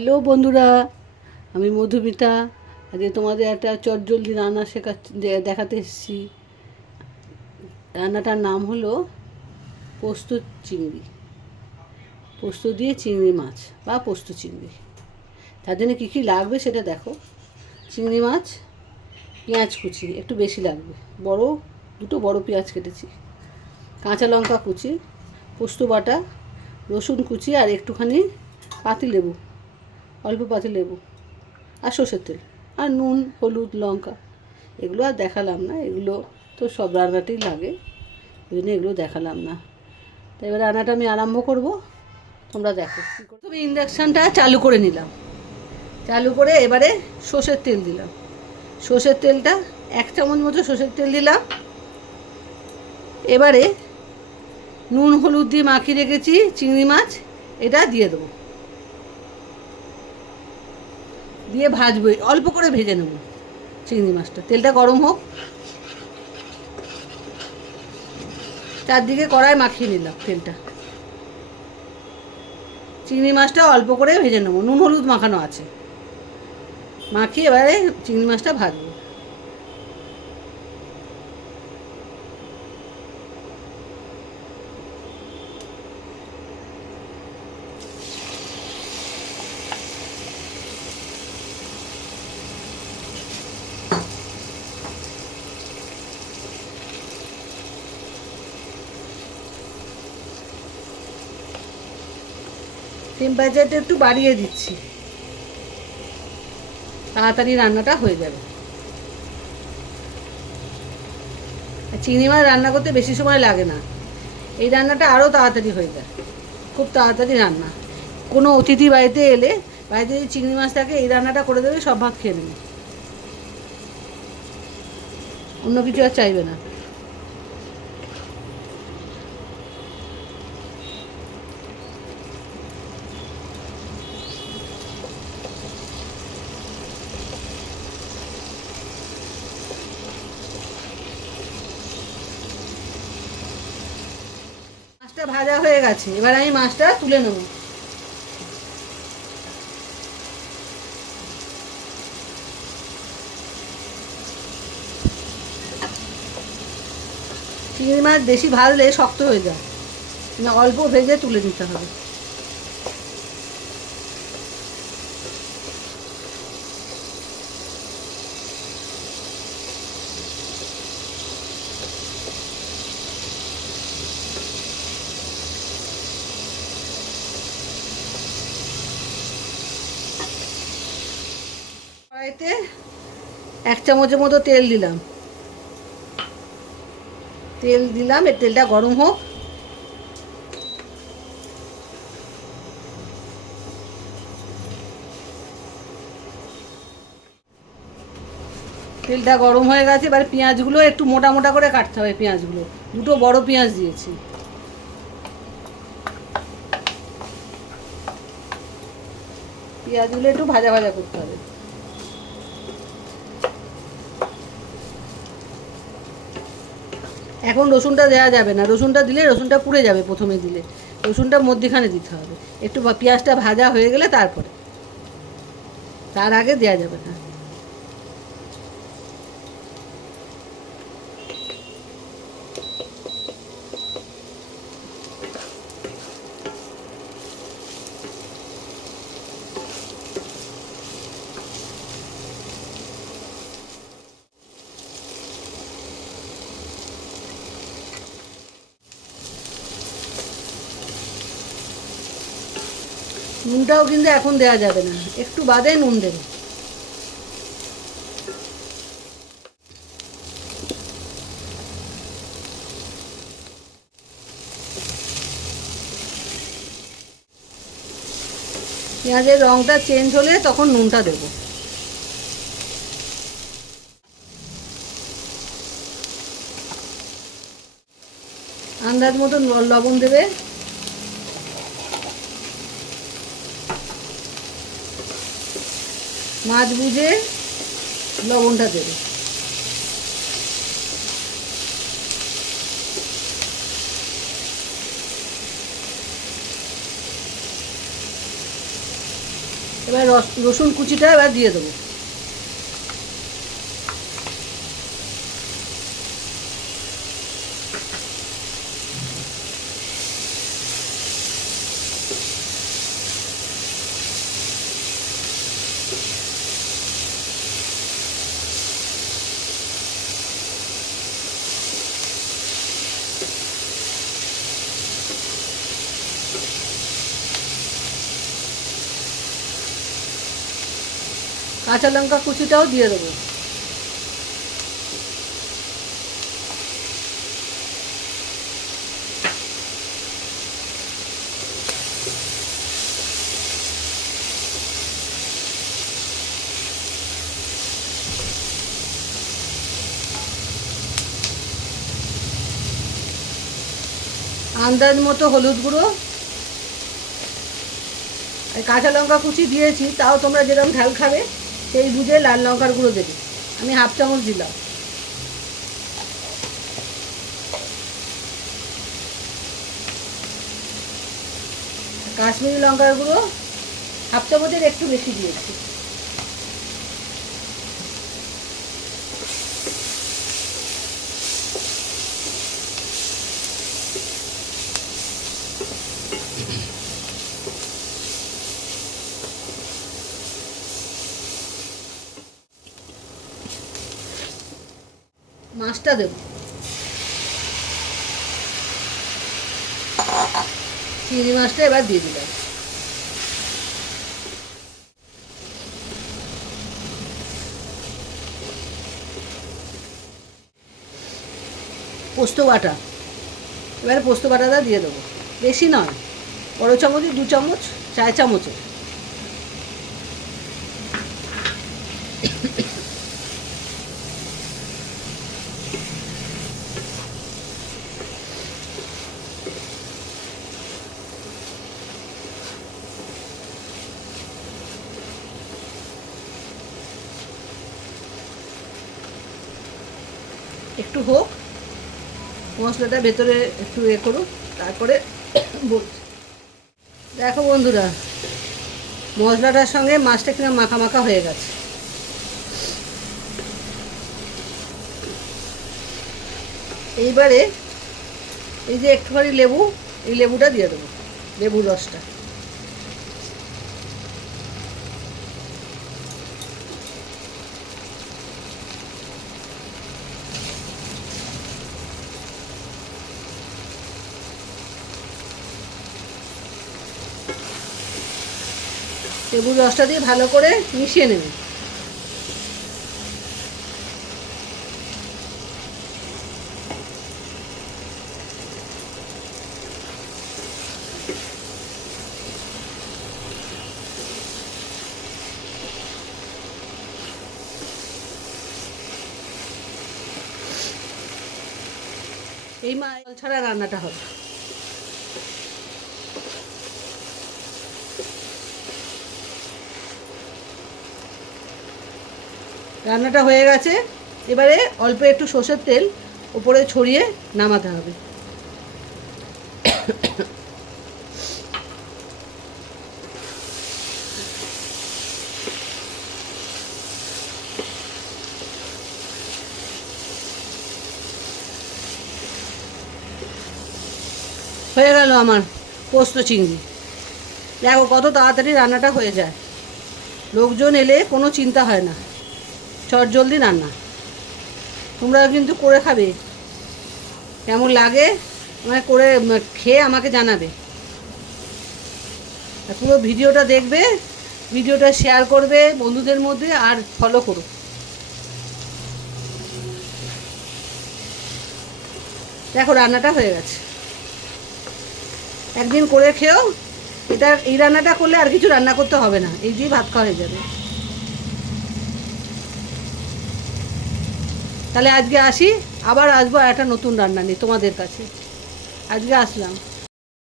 Hello বন্ধুরা, আমি মধুমিতা। আজকে তোমাদের একটা চটজলদি রান্না শেখা দেখাতে এসেছি। রান্নাটার নাম হলো পোস্ত চিংড়ি। পোস্ত দিয়ে চিংড়ি মাছ বা পোস্ত চিংড়ি। তার জন্য কী কী লাগবে সেটা দেখো। চিংড়ি মাছ, পেঁয়াজ কুচি, একটু বেশি লাগবে। বড়, দুটো বড় পেঁয়াজ কেটেছি। কাঁচা লঙ্কা কুচি, পোস্ত বাটা, রসুন কুচি আর একটুখানি পাতি লেবু অল্প পাতি লেবু আর সর্ষের তেল আর নুন, হলুদ, লঙ্কা। এগুলো আর দেখালাম না, এগুলো তো সব রান্নাতেই লাগে। ওই জন্য এগুলো দেখালাম না। তো এবার রান্নাটা আমি আরম্ভ করব। তোমরা দেখো। তুমি ইন্ডাকশানটা চালু করে নিলাম। চালু করে এবারে সর্ষের তেল দিলাম। সর্ষের তেলটা এক চামচ মতো সর্ষের তেল দিলাম। এবারে নুন, হলুদ দিয়ে মাখিয়ে রেখেছি, চিংড়ি মাছ, এটা দিয়ে দেবো। দিয়ে ভাজবো অল্প করে ভেজে নেব চিংড়ি মাছটা। তেলটা গরম হোক। চারদিকে কড়াই মাখিয়ে নিলাম তেলটা। চিংড়ি মাছটা অল্প করে ভেজে নেব। নুন, হলুদ মাখানো আছে। মাখিয়ে এবারে চিংড়ি মাছটা ভাজবো। টেম্পারেচারটা একটু বাড়িয়ে দিচ্ছি। তাড়াতাড়ি রান্নাটা হয়ে যাবে। চিংড়ি মাছ রান্না করতে বেশি সময় লাগে না। এই রান্নাটা আরও তাড়াতাড়ি হয়ে যায়। খুব তাড়াতাড়ি রান্না। কোনো অতিথি বাড়িতে এলে, বাড়িতে যদি চিংড়ি মাছ থাকে, এই রান্নাটা করে দেবে, সব ভাত খেয়ে নেবে। অন্য কিছু আর চাইবে না। মাছটা ভাজা হয়ে গেছে। এবার আমি মাছটা তুলে নেব। চিংড়ি মাছ বেশি ভাজলে শক্ত হয়ে যায়। অল্প ভেজে তুলে নিতে হবে। কড়াইতে এক চামচের মতো তেল দিলাম। তেল দিলাম এর তেলটা গরম হোক। তেলটা গরম হয়ে গেছে, এবার পেঁয়াজগুলো একটু মোটা মোটা করে কাটতে হবে পেঁয়াজগুলো। দুটো বড় পেঁয়াজ দিয়েছি। পেঁয়াজগুলো একটু ভাজা ভাজা করতে হবে। এখন রসুনটা দেওয়া যাবে না। রসুনটা দিলে রসুনটা পুড়ে যাবে প্রথমে দিলে। রসুনটা মধ্যিখানে দিতে হবে। একটু পেঁয়াজটা ভাজা হয়ে গেলে তারপরে। তার আগে দেওয়া যাবে না। নুনটাও কিন্তু এখন দেওয়া যাবে না। একটু বাদে নুন দেবে। পেঁয়াজের রঙটা চেঞ্জ হলে তখন নুনটা দেবো। আন্দাজ মতন লবণ দেবে। মাছ বুঝে লবণটা দেবে। এবার রস- রসুন কুচিটা এবার দিয়ে দেবো। কাঁচা লঙ্কা কুচিটাও দিয়ে দেবো। আন্দাজ মতো হলুদ গুঁড়ো। কাঁচা লঙ্কা কুচি দিয়েছি, তাও তোমরা যেরকম ঝাল খাবে। সেই বুঝে লাল লঙ্কার গুঁড়ো দেবে। আমি হাফ চামচ দিলাম। কাশ্মীরি লঙ্কার গুঁড়ো হাফ চামচের একটু বেশি দিয়েছি। মাছটা দেবো। চিংড়ি মাছটা এবার দিয়ে দিলাম। পোস্ত বাটা। এবারে পোস্ত বাটাটা দিয়ে দেবো। বেশি নয়, বড় চামচে, দু চামচ চার চামচে একটু হোক, মশলাটা ভেতরে একটু এ করুক, তারপরে দেখো বন্ধুরা, মশলাটার সঙ্গে মাছটা কিনা মাখা মাখা হয়ে গেছে। এইবারে এই যে একটুখানি লেবু, এই লেবুটা দিয়ে দেবো লেবুর রসটা। লেবুর রসটা দিয়ে ভালো করে মিশিয়ে নেবে। এই মা ছাড়া রান্নাটা হবে। রান্নাটা হয়ে গেছে। এবারে অল্প একটু সর্ষের তেল উপরে ছড়িয়ে নামাতে হবে। হয়ে গেল আমার পোস্ত চিংড়ি। দেখো কত তাড়াতাড়ি রান্নাটা হয়ে যায়। লোকজন এলে কোনো চিন্তা হয় না। চট জলদি রান্না তোমরা কিন্তু করে খাবে। কেমন লাগে মানে করে খেয়ে আমাকে জানাবে। পুরো ভিডিওটা দেখবে, ভিডিওটা শেয়ার করবে বন্ধুদের মধ্যে আর ফলো করো। দেখো, রান্নাটা হয়ে গেছে। একদিন করে খেও, এটা, এই রান্নাটা করলে আর কিছু রান্না করতে হবে না। এই দিয়ে ভাত খাওয়া হয়ে যাবে। তাহলে আজকে আসি আবার আসব একটা নতুন রান্না নিয়ে তোমাদের কাছে। আজকে আসলাম।